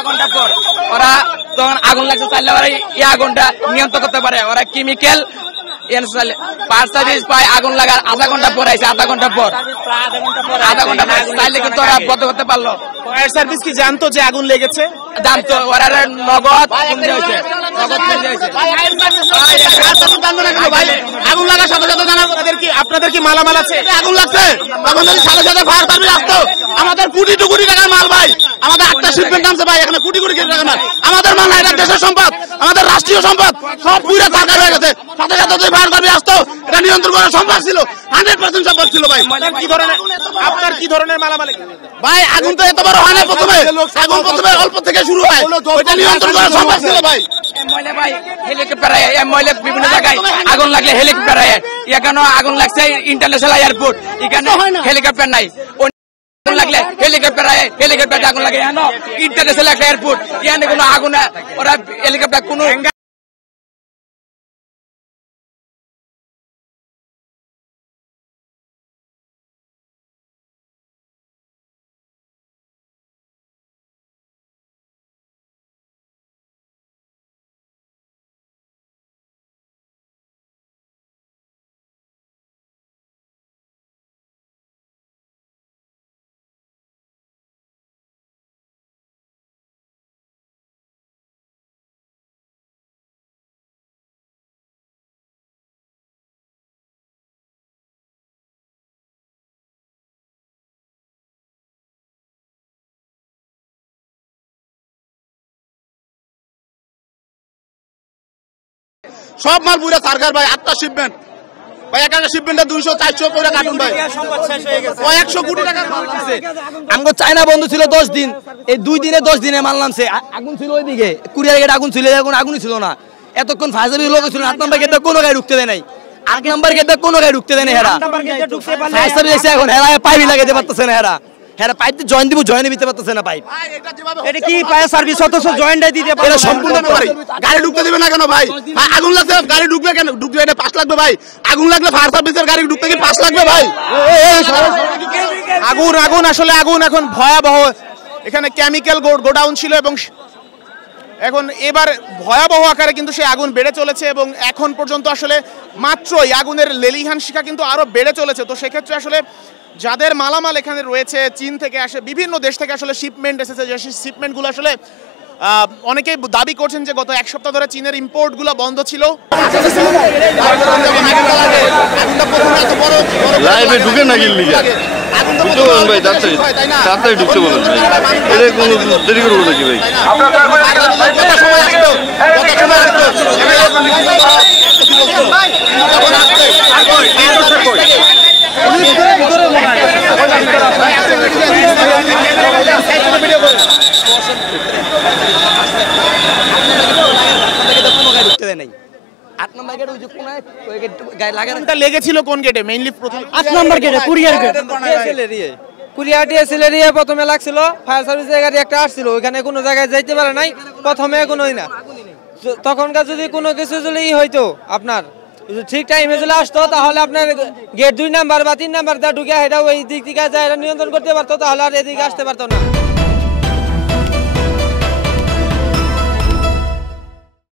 আধা ঘন্টা পর ওরা তখন আগুন লাগছে চাইলে ওরা এই আগুনটা নিয়ন্ত্রণ করতে পারে। ওরা কেমিক্যাল ফায়ার সার্ভিস পায় আগুন লাগার আধা ঘন্টা পর আইছে, আধা ঘন্টা পর চাইলে কিন্তু ওরা বন্ধ করতে পারলো। ফায়ার সার্ভিস কি জানতো যে আগুন লেগেছে? জানতো, ওরা নগদ হয়েছে। আগুন লাগার সাথে সাথে আপনাদের কি মালামাল আছে? আগুন লাগছে তখন যদি সাথে সাথে ফায়ার সার্ভিস আসতো, আমাদের কোটি কোটি টাকার মাল ভাই, আমাদের একটা শিপমেন্ট নামছে ভাই, এখানে কোটি কোটি টাকার মাল, আমাদের মাল না, এটা দেশের সম্পদ, আমাদের রাষ্ট্রীয় সম্পদ, সব পুরো সরকার হয়ে গেছে। সাথে সাথে যদি ফায়ার সার্ভিস আসতো, এটা নিয়ন্ত্রণ করা সম্ভব ছিল, 100% সম্ভব ছিল ভাই। আপনার কি ধরনের মালামাল ভাই? আগুন তো এত বড় হয় না, প্রথমে আগুন প্রথমে অল্প থেকে শুরু হয়, ওইটা নিয়ন্ত্রণ করা সম্ভব ছিল ভাই। হেলিকপ্টার বিভিন্ন জায়গায় আগুন লাগলে হেলিকপ্টার এখানে আগুন লাগছে ইন্টারন্যাশনাল এয়ারপোর্ট, এখানে হেলিকপ্টার নাই। আগুন লাগলে হেলিকপ্টার আগুন লাগে ইন্টারন্যাশনাল একটা এয়ারপোর্ট, এখানে কোনো আগুন ওরা হেলিকপ্টার কোনো সব মাল পুরো সরকার ভাই, 8টা শিপমেন্ট ভাই, একটা শিপমেন্টে 200-400 করে কাটুন ভাই, 100 কোটি টাকার মাল আছে। আমগো চায়না বন্ধ ছিল 10 দিন, এই 2 দিনে 10 দিনে মাল নামছে। আগুন ছিল ওইদিকে কুরিয়ার গেট, আগুন ছিল, এখন আগুনই ছিল না। এতক্ষণ ফায়ার সার্ভিস লোক ছিল, 8 নম্বর গেটে কোনো গাড়ি ঢুকতে দেয় নাই, 8 নম্বর গেটে কোনো গাড়ি ঢুকতে দেয় নাই। হেরা ফায়ার সার্ভিস এসে এখন হেরা পাইপ লাগাইতে পারতেছে না, হেরা পাইপ জয়েন দিব, জয়েন দিতে পারতেছে না পাইপ। এটা কি ফায়ার সার্ভিস অথচ জয়েন্টই দিতে পারে? এটা সম্পূর্ণ পারে, গাড়ি ঢুকতে দিবে না কেন ভাই? আগুন লাগছে, গাড়ি ঢুকবে কেন? ঢুকবে এটা 5 লাগবে ভাই। আগুন লাগলে ফায়ার সার্ভিসের গাড়ি ঢুকতে কি 5 লাগবে ভাই? আগুন আসলে আগুন এখন ভয়াবহ। এখানে কেমিক্যাল গোডাউন ছিল এবং এখন এবার ভয়াবহ আকারে কিন্তু সেই আগুন বেড়ে চলেছে এবং এখন পর্যন্ত আসলে মাত্রই আগুনের লেলিহান শিখা কিন্তু আরো বেড়ে চলেছে। তো সেক্ষেত্রে আসলে যাদের মালামাল এখানে রয়েছে, চীন থেকে আসে, বিভিন্ন দেশ থেকে আসলে শিপমেন্ট এসেছে, যে শিপমেন্টগুলো আসলে অনেকেই দাবি করছেন যে গত 1 সপ্তাহ ধরে চীনের ইম্পোর্টগুলো বন্ধ ছিল। লাইভে ঢুকে না গেল লিগা বুঝতে বলেন ভাই, তাড়াতাড়ি ঢুকতে বলেন ভাই, এটা কোনো দেরি করবো নাকি ভাই? লেগেছিল কোন গেটে? মেইনলি প্রথম 8 নম্বর গেটে, কুরিয়ার গেট। কুরিয়ার ডিএসএলএরিয়া প্রথমে লাগছিল, ফায়ার সার্ভিসের গাড়ি একটা আসছিল, ওইখানে কোনো জায়গায় যাইতে পারে নাই প্রথমে, কোনোই না। তখনকার যদি কোনো কিছু যদি হইতো, আপনার ঠিক টাইমে চলে আসতো, তাহলে আপনার গেট 2 নাম্বার বা 3 নাম্বার ঢুকে এটা ওই দিক থেকে যায় নিয়ন্ত্রণ করতে পারতো, তাহলে আর এদিকে আসতে পারতো না।